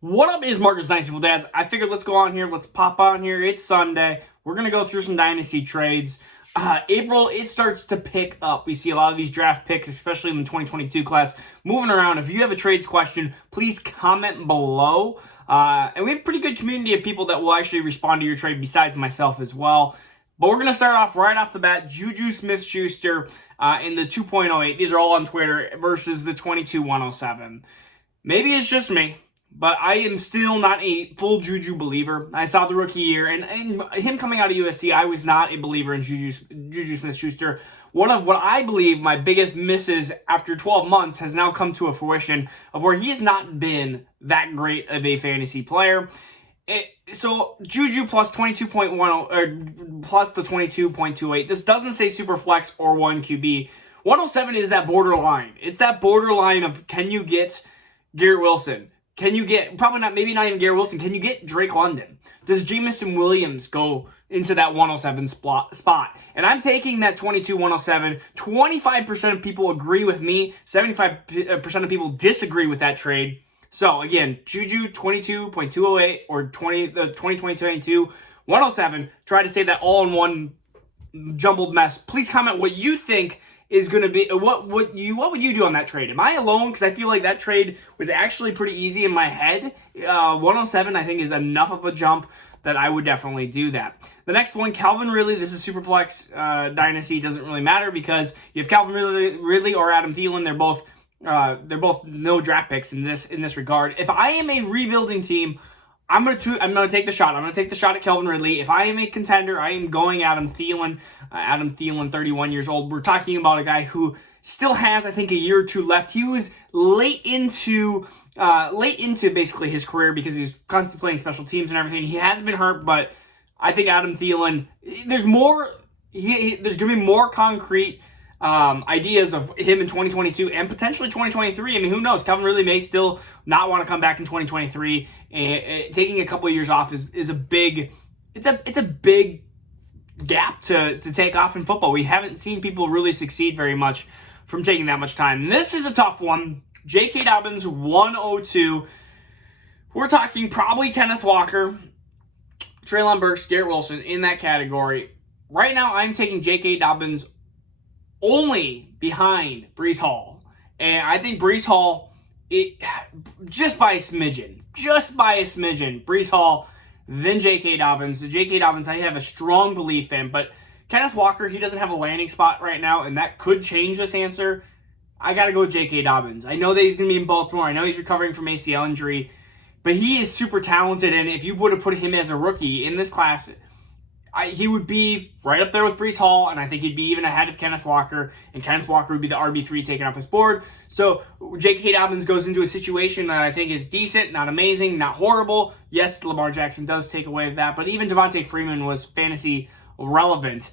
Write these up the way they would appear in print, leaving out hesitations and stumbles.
What up is Marcus Dynasty Full Dads. I figured let's go on here. Let's pop on here. It's Sunday. We're going to go through some Dynasty trades. April, it starts to pick up. We see a lot of these draft picks, especially in the 2022 class, moving around. If you have a trades question, please comment below. And we have a pretty good community of people that will actually respond to your trade besides myself as well. But we're going to start off right off the bat. Juju Smith-Schuster in the 2.08. These are all on Twitter versus the 22.107. Maybe it's just me, but I am still not a full Juju believer. I saw the rookie year, and him coming out of USC, I was not a believer in Juju Smith-Schuster. One of what I believe my biggest misses after 12 months has now come to a fruition of where he has not been that great of a fantasy player. So Juju plus 22.10 or plus the 22.28. This doesn't say super flex or 1 QB. 107 is that borderline. It's that borderline of, can you get Garrett Wilson? Can you get, probably not, maybe not even Garrett Wilson, can you get Drake London? Does Jameson Williams go into that 107 spot? And I'm taking that 22-107. 25% of people agree with me. 75% of people disagree with that trade. So again, Juju 22.208 or 2022 107. Try to say that all in one jumbled mess. Please comment what you think is going to be, what would you do on that trade? Am I alone? Because I feel like that trade was actually pretty easy in my head. 107 I think is enough of a jump that I would definitely do that. The next one, Calvin Ridley. This is Superflex Dynasty. Doesn't really matter because you have Calvin Ridley or Adam Thielen. They're both no draft picks in this regard. If I am a rebuilding team, I'm gonna take the shot. I'm gonna take the shot at Calvin Ridley. If I am a contender, I am going Adam Thielen. Adam Thielen, 31 years old. We're talking about a guy who still has, I think, a year or two left. He was late into basically his career because he was constantly playing special teams and everything. He has been hurt, but I think Adam Thielen, there's more. There's gonna be more concrete ideas of him in 2022 and potentially 2023. I mean, who knows? Calvin Ridley may still not want to come back in 2023. Taking a couple of years off is a big, it's a big gap to take off in football. We haven't seen people really succeed very much from taking that much time. And this is a tough one. J.K. Dobbins 102. We're talking probably Kenneth Walker, Treylon Burks, Garrett Wilson in that category. Right now, I'm taking J.K. Dobbins only behind Breece Hall. And I think Breece Hall, just by a smidgen, Breece Hall, then J.K. Dobbins. The J.K. Dobbins, I have a strong belief in, but Kenneth Walker, he doesn't have a landing spot right now, and that could change this answer. I got to go with J.K. Dobbins. I know that he's going to be in Baltimore. I know he's recovering from ACL injury, but he is super talented, and if you would have put him as a rookie in this class, he would be right up there with Breece Hall, and I think he'd be even ahead of Kenneth Walker, and Kenneth Walker would be the RB3 taken off his board. So J.K. Dobbins goes into a situation that I think is decent, not amazing, not horrible. Yes, Lamar Jackson does take away that, but even Devontae Freeman was fantasy relevant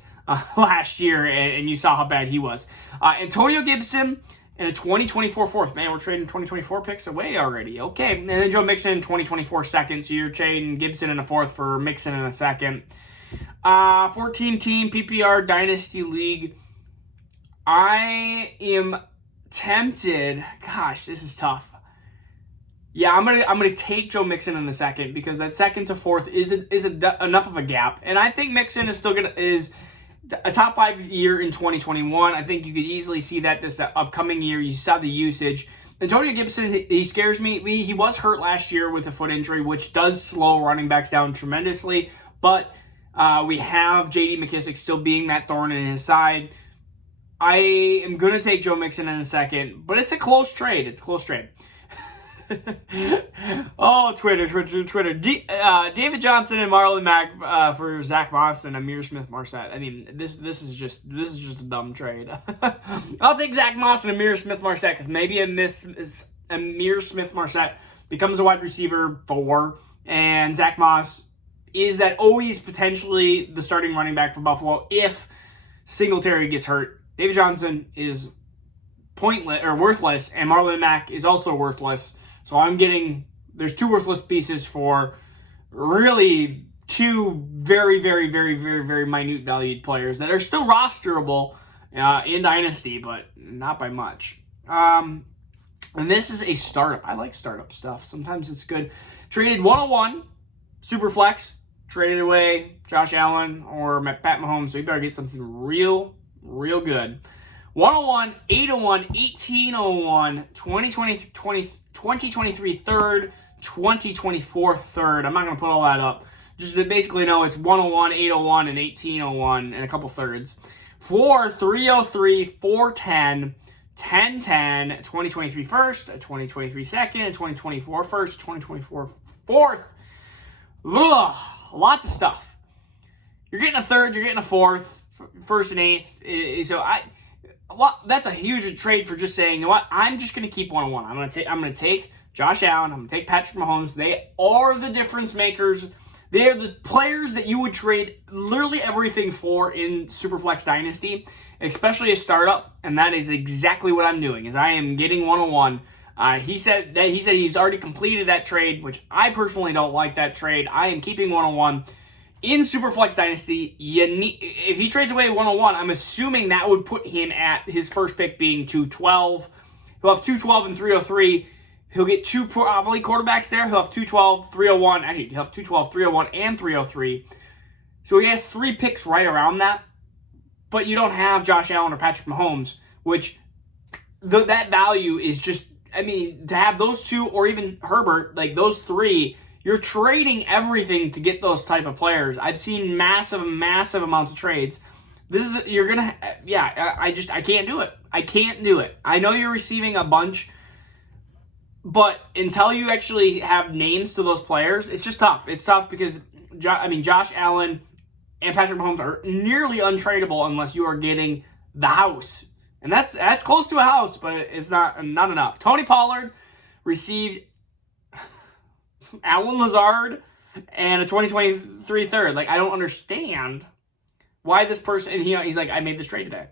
last year, and you saw how bad he was. Antonio Gibson and a 2024 fourth. Man, we're trading 2024 picks away already. Okay, and then Joe Mixon, 2024 second, so you're trading Gibson in a fourth for Mixon in a second. 14-team PPR Dynasty League. I am tempted. Gosh, this is tough. Yeah, I'm gonna take Joe Mixon in the second because that second to fourth is enough of a gap, and I think Mixon is still is a top 5 year in 2021. I think you could easily see that this upcoming year. You saw the usage. Antonio Gibson, he scares me. He was hurt last year with a foot injury, which does slow running backs down tremendously, but we have J.D. McKissic still being that thorn in his side. I am going to take Joe Mixon in a second, but it's a close trade. Oh, Twitter. David Johnson and Marlon Mack for Zach Moss and Amir Smith-Marset. I mean, this is just a dumb trade. I'll take Zach Moss and Amir Smith-Marset because maybe Amir Smith-Marset becomes a wide receiver 4, and Zach Moss is that always potentially the starting running back for Buffalo if Singletary gets hurt. David Johnson is pointless or worthless, and Marlon Mack is also worthless. So there's 2 worthless pieces for really 2 very, very, very, very, very minute valued players that are still rosterable in Dynasty, but not by much. And this is a startup. I like startup stuff. Sometimes it's good. Traded 101, Superflex. Traded away Josh Allen or Pat Mahomes. So you better get something real good. 101, 801, 1801, 2023 third, 2024 third. I'm not going to put all that up. Just to basically know it's 101, 801, and 1801, and a couple thirds. 4, 303, 410, 1010, 2023 first, 2023 second, 2024 first, 2024 fourth. Ugh, lots of stuff. You're getting a third, you're getting a fourth, first and eighth. So that's a huge trade for just saying, you know what? I'm just going to keep 101. I'm going to take Josh Allen. I'm going to take Patrick Mahomes. They are the difference makers. They are the players that you would trade literally everything for in Superflex Dynasty, especially a startup, and that is exactly what I'm doing. Is I am getting 101. He said he's already completed that trade, which I personally don't like that trade. I am keeping 101 in Superflex Dynasty. If he trades away 101, I'm assuming that would put him at his first pick being 212. He'll have 212 and 303. He'll get two probably quarterbacks there. He'll have 212, 301. Actually, he'll have 212, 301, and 303. So he has 3 picks right around that. But you don't have Josh Allen or Patrick Mahomes, which that value is just, I mean, to have those two or even Herbert, like those 3, you're trading everything to get those type of players. I've seen massive amounts of trades. I can't do it. I can't do it. I know you're receiving a bunch, but until you actually have names to those players, it's just tough. It's tough because, Josh Allen and Patrick Mahomes are nearly untradeable unless you are getting the house. And that's close to a house, but it's not enough. Tony Pollard received Alan Lazard and a 2023 third. Like, I don't understand why this person, and he's like, I made this trade today.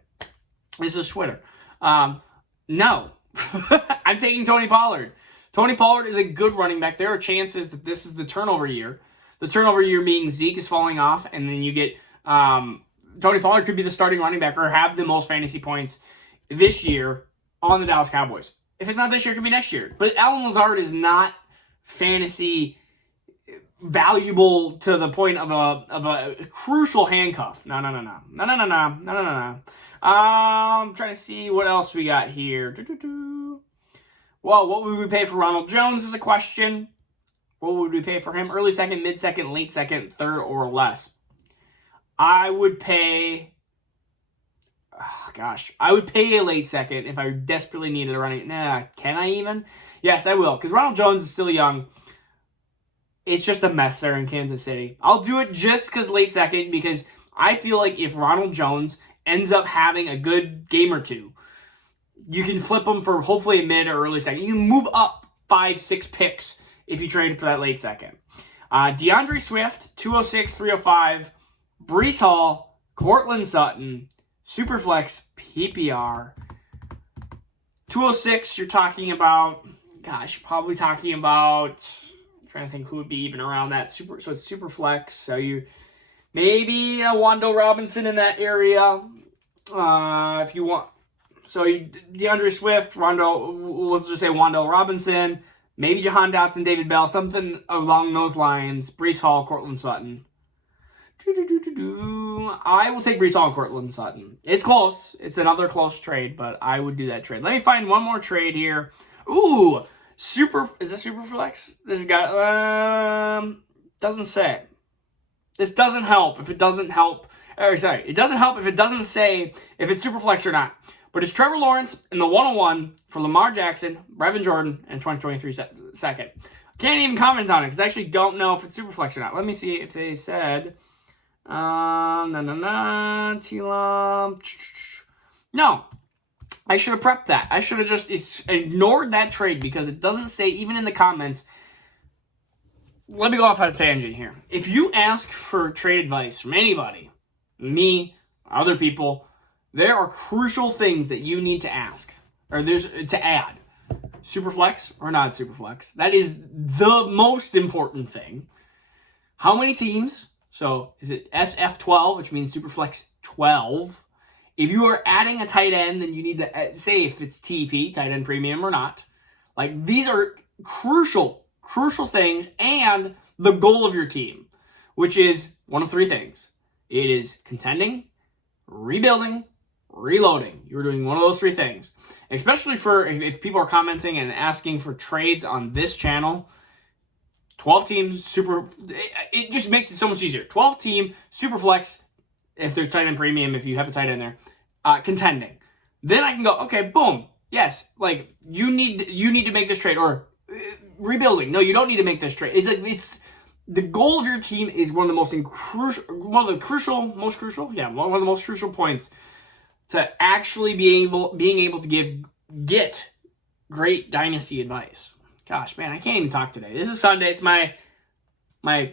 This is Twitter. No. I'm taking Tony Pollard. Tony Pollard is a good running back. There are chances that this is the turnover year. The turnover year being Zeke is falling off, and then you get Tony Pollard could be the starting running back or have the most fantasy points this year on the Dallas Cowboys. If it's not this year, it could be next year. But Alan Lazard is not fantasy valuable to the point of a crucial handcuff. No. I'm trying to see what else we got here. Well, what would we pay for Ronald Jones is a question. What would we pay for him? Early second, mid second, late second, third, or less? I would pay a late second if I desperately needed a running. Can I even? Yes, I will, because Ronald Jones is still young. It's just a mess there in Kansas City. I'll do it just because late second, because I feel like if Ronald Jones ends up having a good game or two, you can flip him for hopefully a mid or early second. You can move up 5-6 picks if you trade for that late second. DeAndre Swift, 206, 305. Breece Hall, Cortland Sutton, Superflex PPR. 206, you're talking about, probably talking about, I'm trying to think who would be even around that. So it's Superflex. So you maybe a Wando Robinson in that area if you want. So DeAndre Swift, let's just say Wando Robinson, maybe Jahan Dotson, David Bell, something along those lines. Breece Hall, Cortland Sutton. I will take Breece Hall and Cortland Sutton. It's close. It's another close trade, but I would do that trade. Let me find one more trade here. Ooh, is this Superflex? This got doesn't say. This doesn't help if it doesn't help. It doesn't help if it doesn't say if it's Superflex or not. But it's Trevor Lawrence in the 101 for Lamar Jackson, Brevin Jordan, and 2023 second. Can't even comment on it because I actually don't know if it's Superflex or not. Let me see if they said. Thielen. No. I should have prepped that. I should have just ignored that trade because it doesn't say, even in the comments. Let me go off on a tangent here. If you ask for trade advice from anybody, me, other people, there are crucial things that you need to ask, or there's to add. Superflex or not Superflex? That is the most important thing. How many teams? So is it SF12, which means Superflex 12? If you are adding a tight end, then you need to say if it's TP, tight end premium, or not. Like, these are crucial things, and the goal of your team, which is one of three things. It is contending, rebuilding, reloading. You're doing one of those three things. Especially for if people are commenting and asking for trades on this channel. 12 teams, it just makes it so much easier. 12 team, super flex, if there's tight end premium, if you have a tight end there, contending. Then I can go, okay, boom. Yes, like, you need to make this trade, or rebuilding. No, you don't need to make this trade. It's like, it's the goal of your team is one of the most crucial points to actually being able to get great dynasty advice. Gosh, man, I can't even talk today. This is Sunday. It's my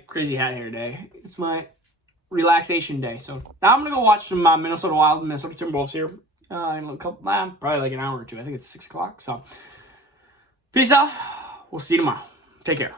crazy hat hair day. It's my relaxation day. So now I'm gonna go watch some Minnesota Wild and Minnesota Timberwolves here in a couple, probably like an hour or two. I think it's 6 o'clock. So peace out. We'll see you tomorrow. Take care.